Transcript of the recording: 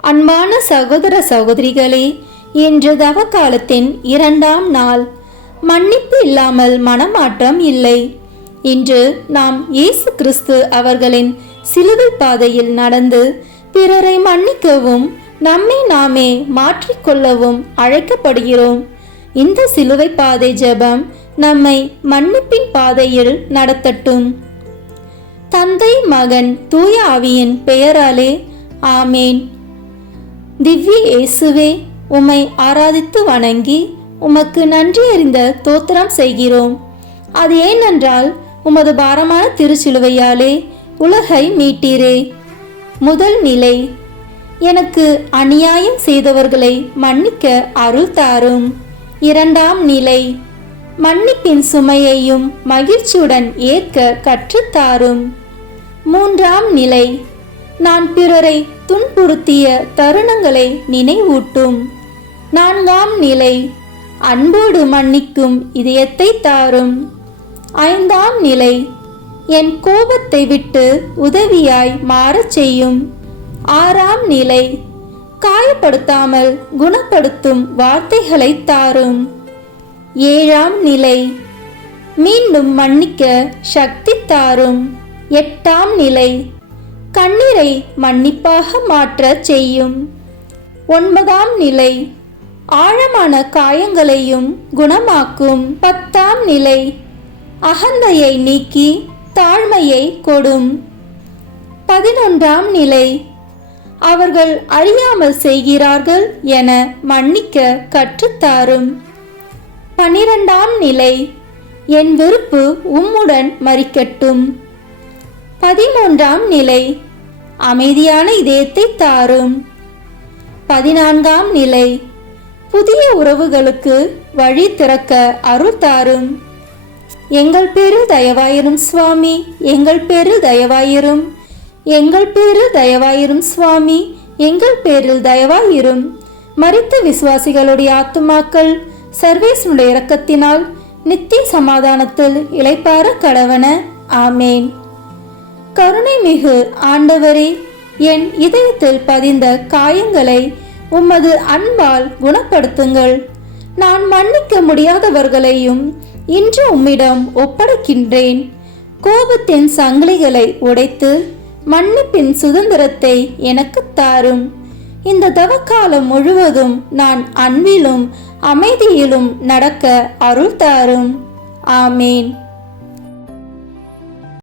அன்பான சகோதர சகோதரிகளே, இன்று தவக்காலத்தின் 2ஆம் நாள். மன்னிப்பு இல்லாமல் மனமாற்றம் இல்லை. இன்று நாம் இயேசு கிறிஸ்து அவர்களின் சிலுவை பாதையில் நடந்து பிறரை மன்னிக்கவும் நம்மை நாமே மாற்றிக்கொள்ளவும் அழைக்கப்படுகிறோம். இந்த சிலுவை பாதை ஜெபம் நம்மை மன்னிப்பின் பாதையில் நடத்தட்டும். தந்தை, மகன், தூய ஆவியின் பெயராலே ஆமேன். திவ்ய இயேசுவே, உம்மை ஆராதித்து வணங்கி உமக்கு நன்றி அறிந்த தோத்திரம் செய்கிறோம். அது ஏனென்றால் உமது பாரமான திருச்சிலுவையாலே உலகை மீட்டீரே. முதல் நிலை, எனக்கு அநியாயம் செய்தவர்களை மன்னிக்க அருள் தாரும். 2ஆம் நிலை, மன்னிப்பின் சுமையையும் மகிழ்ச்சியுடன் ஏற்க கற்றுத்தாரும். 3ஆம் நிலை, நான் பிறரை துன்புறுத்திய தருணங்களை நினைவூட்டும். 4ஆம் நிலை, அன்போடு மன்னிக்கும் இதயத்தை தாரும். 5ஆம் நிலை, என் கோபத்தை விட்டு உதவியாய் மாறச் செய்யும். 6ஆம் நிலை, காயப்படுத்தாமல் குணப்படுத்தும் வார்த்தைகளை தாரும். 7ஆம் நிலை, மீண்டும் மன்னிக்க சக்தி தாரும். 8ஆம் நிலை, கண்ணீரை மன்னிப்பாக மாற்றச் செய்யும். 9ஆம் நிலை, ஆழமான காயங்களையும் குணமாக்கும். 10ஆம் நிலை, அகந்தையை நீக்கி தாழ்மையை கொடும். 11ஆம் நிலை, அவர்கள் அறியாமல் செய்கிறார்கள் என மன்னிக்க கற்றுத்தாரும். 12ஆம் நிலை, என் வெறுப்பு உம்முடன் மரிக்கட்டும். 13ஆம் நிலை, அமைதியான இதயத்தை தாரும். 14ஆம் நிலை, புதிய உறவுகளுக்கு வழி திறக்க அருள் தாரும். எங்கள் பேரில் தயவாயிரும் சுவாமி, எங்கள் பேரில் தயவாயிரும். எங்கள் பேரில் தயவாயிரும் சுவாமி, எங்கள் பேரில் தயவாயிரும். மரித்த விசுவாசிகளுடைய ஆத்துமாக்கள் சர்வேசனுடைய இரக்கத்தினால் நித்திய சமாதானத்தில் இளைப்பாற கடவன. ஆமேன். கருணை மிகு ஆண்டவரே, என் இதயத்தில் பதிந்த காயங்களை உமது அன்பால் குணப்படுத்துங்கள். நான் மன்னிக்க முடியாதவர்களையும் இன்று உம்மிடம் ஒப்படைக்கின்றேன். கோபத்தின் சங்கிலிகளை உடைத்து மன்னிப்பின் சுதந்திரத்தை எனக்கு தாரும். இந்த தவக்காலம் முழுவதும் நான் அன்பிலும் அமைதியிலும் நடக்க அருள் தாரும். ஆமேன்.